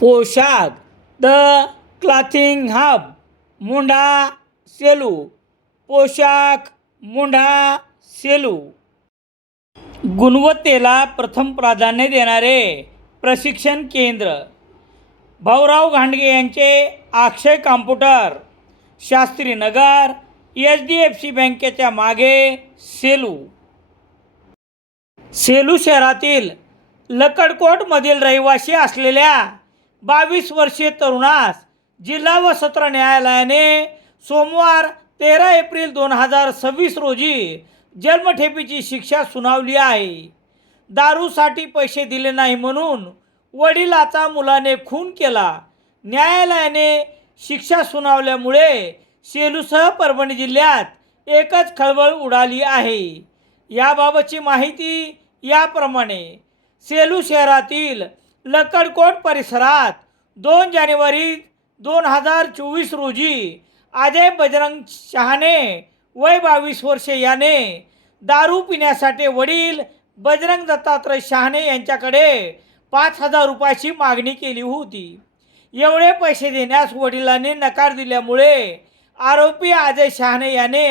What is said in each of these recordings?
पोशाख the clothing hub मुंढा Selu. पोशाख मुंढा सेलू. गुणवत्तेला प्रथम प्राधान्य देणारे प्रशिक्षण केंद्र. भाऊराव घांडगे यांचे अक्षय कॉम्प्युटर, शास्त्रीनगर, HDFC बँकेच्या मागे, सेलू. सेलू शहरातील लकडकोटमधील रहिवासी असलेल्या 22 वर्षीय तरुणास जिल्हा व सत्र न्यायालयाने सोमवार 13 एप्रिल 2026 रोजी जन्मठेपेची शिक्षा सुनावली आहे. दारूसाठी पैसे दिले नाही म्हणून वडिलाचा मुलाने खून केला. न्यायालयाने शिक्षा सुनावल्यामुळे सेलूसह परभणी जिल्ह्यात एकच खळबळ उडाली आहे. याबाबतची माहिती याप्रमाणे. सेलू शहरातील लकडकोट परिसरात 2 जानेवारी 2024 रोजी अजय बजरंग शहाणे वय 22 वर्षे याने दारू पिण्यासाठी वडील बजरंग दत्तात्रय शहाणे यांच्याकडे 5,000 रुपयाची मागणी केली होती. एवढे पैसे देण्यास वडिलांनी नकार दिल्यामुळे आरोपी अजय शहाणे याने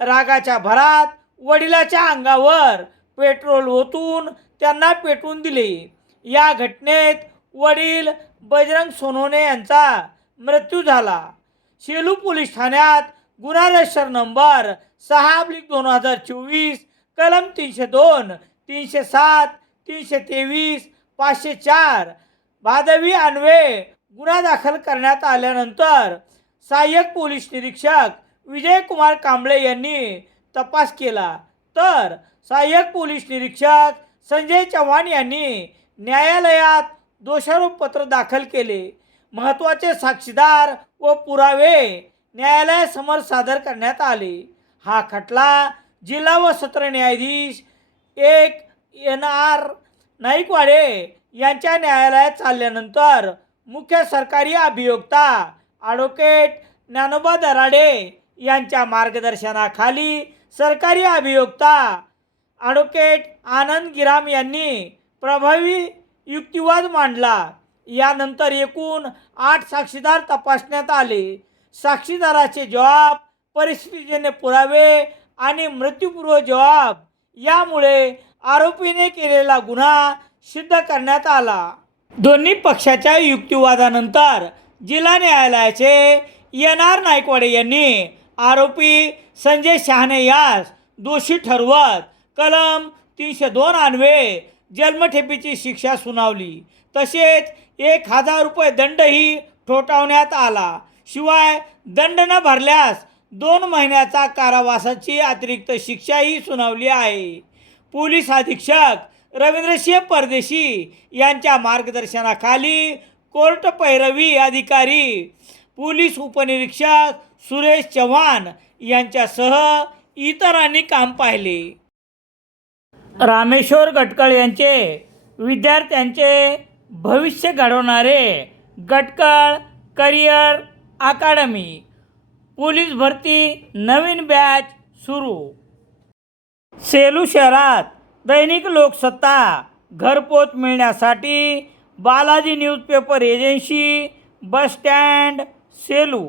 रागाच्या भरात वडिलाच्या अंगावर पेट्रोल ओतून त्यांना पेटवून दिले. या घटनेत वडील बजरंग सोनवणे यांचा मृत्यू झाला. सेलू पोलीस ठाण्यात गुन्हा रजिस्टर नंबर 6/2024 कलम 302, 307, 323, 504 भादवी अन्वये गुन्हा दाखल करण्यात आल्यानंतर सहाय्यक पोलीस निरीक्षक विजयकुमार कांबळे यांनी तपास केला, तर सहाय्यक पोलीस निरीक्षक संजय चव्हाण यांनी न्यायालयात दोषारोपपत्र दाखल केले. महत्त्वाचे साक्षीदार व पुरावे न्यायालयासमोर सादर करण्यात आले. हा खटला जिल्हा व सत्र न्यायाधीश 1 NR नाईकवाडे यांच्या न्यायालयात चालल्यानंतर मुख्य सरकारी अभियोक्ता ॲडव्होकेट ज्ञानोबा दराडे यांच्या मार्गदर्शनाखाली सरकारी अभियोक्ता ॲडव्होकेट आनंद गिराम यांनी प्रभावी युक्तिवाद मांडला. यानंतर एकूण 8 साक्षीदार तपासण्यात आले. साक्षीदाराचे जबाब, परिस्थितीजन्य पुरावे आणि मृत्यूपूर्व जबाब यामुळे आरोपीने केलेला गुन्हा सिद्ध करण्यात आला. दोन्ही पक्षाच्या युक्तिवादानंतर जिल्हा न्यायालयाचे NR नाईकवाडे यांनी आरोपी संजय शहाणे यास दोषी ठरवत कलम 302 अन्वये जन्मठेपेची शिक्षा सुनावली. तसेच 1,000 रुपये दंडही ठोठावण्यात आला. शिवाय दंड न भरल्यास 2 महिन्याचा कारावासाची अतिरिक्त शिक्षाही सुनावली आहे. पोलीस अधीक्षक रवींद्रसिंह परदेशी यांच्या मार्गदर्शनाखाली कोर्ट पैरवी अधिकारी पोलीस उपनिरीक्षक सुरेश चव्हाण यांच्यासह इतरांनी काम पाहिले. रामेश्वर गटकळ यांचे विद्यार्थ्यांचे भविष्य घडवणारे गटकळ करिअर अकादमी. पोलीस भरती नवीन बॅच सुरू. सेलू शहरात दैनिक लोकसत्ता घरपोच मिळण्यासाठी Balaji newspaper agency, bus stand, Selu.